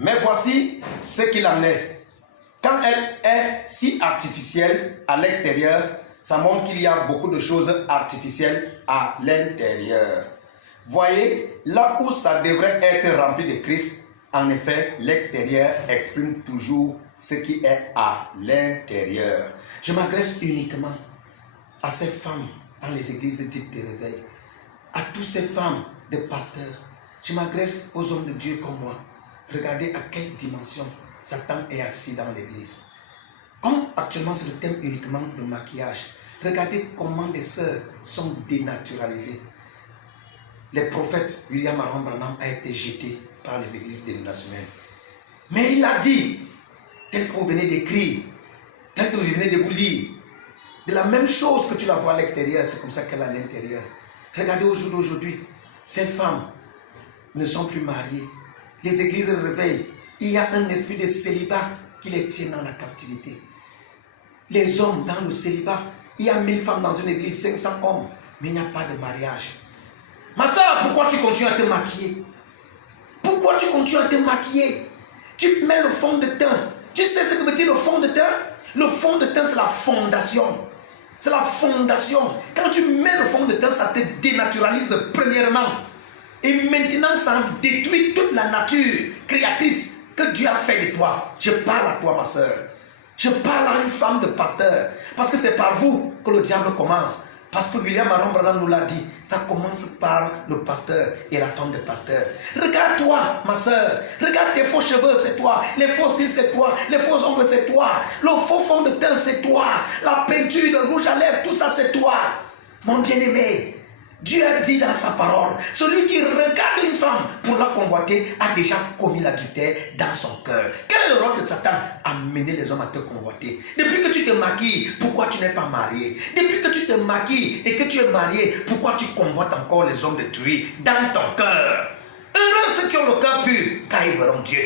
Mais voici ce qu'il en est. Quand elle est si artificielle à l'extérieur, ça montre qu'il y a beaucoup de choses artificielles à l'intérieur. Voyez, là où ça devrait être rempli de Christ, en effet, l'extérieur exprime toujours ce qui est à l'intérieur. Je m'adresse uniquement à ces femmes dans les églises dites de réveil, à toutes ces femmes de pasteurs. Je m'adresse aux hommes de Dieu comme moi. Regardez à quelle dimension Satan est assis dans l'église. Comme actuellement c'est le thème uniquement de maquillage, regardez comment les sœurs sont dénaturalisées. Les prophètes, William Aaron Branham a été jeté par les églises dénominationnelles. Mais il a dit, tel que vous venez d'écrire, tel que vous venez de vous lire, de la même chose que tu la vois à l'extérieur, c'est comme ça qu'elle est à l'intérieur. Regardez au jour d'aujourd'hui, ces femmes ne sont plus mariées. Les églises réveillent. Il y a un esprit de célibat qui les tient dans la captivité. Les hommes dans le célibat, il y a 1000 femmes dans une église, 500 hommes, mais il n'y a pas de mariage. Ma soeur, pourquoi tu continues à te maquiller? Pourquoi tu continues à te maquiller? Tu mets le fond de teint. Tu sais ce que veut dire le fond de teint? Le fond de teint, c'est la fondation. C'est la fondation. Quand tu mets le fond de teint, ça te dénaturalise premièrement. Et maintenant, ça détruit toute la nature créatrice que Dieu a fait de toi. Je parle à toi, ma soeur. Je parle à une femme de pasteur. Parce que c'est par vous que le diable commence. Parce que William Aaron Branham nous l'a dit. Ça commence par le pasteur et la femme de pasteur. Regarde-toi, ma soeur. Regarde tes faux cheveux, c'est toi. Les faux cils, c'est toi. Les faux ongles, c'est toi. Le faux fond de teint, c'est toi. La peinture, le rouge à lèvres, tout ça, c'est toi. Mon bien-aimé, Dieu a dit dans sa parole, celui qui regarde une femme pour la convoiter a déjà commis l'adultère dans son cœur. Quel est le rôle de Satan? Amener les hommes à te convoiter. Depuis que tu te maquilles, pourquoi tu n'es pas marié? Depuis que tu te maquilles et que tu es marié, pourquoi tu convoites encore les hommes de Dieu dans ton cœur? Heureux ceux qui ont le cœur pur, car ils verront Dieu.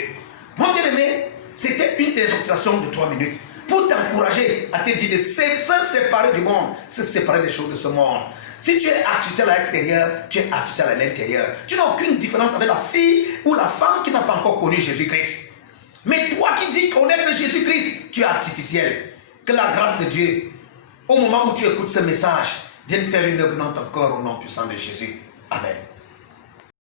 Mon bien-aimé, c'était une des exhortations de 3 minutes pour t'encourager à te dire de se séparer du monde, se séparer des choses de ce monde. Si tu es artificiel à l'extérieur, tu es artificiel à l'intérieur. Tu n'as aucune différence avec la fille ou la femme qui n'a pas encore connu Jésus-Christ. Mais toi qui dis connaître Jésus-Christ, tu es artificiel. Que la grâce de Dieu, au moment où tu écoutes ce message, vienne faire une œuvre dans ton corps au nom puissant de Jésus. Amen.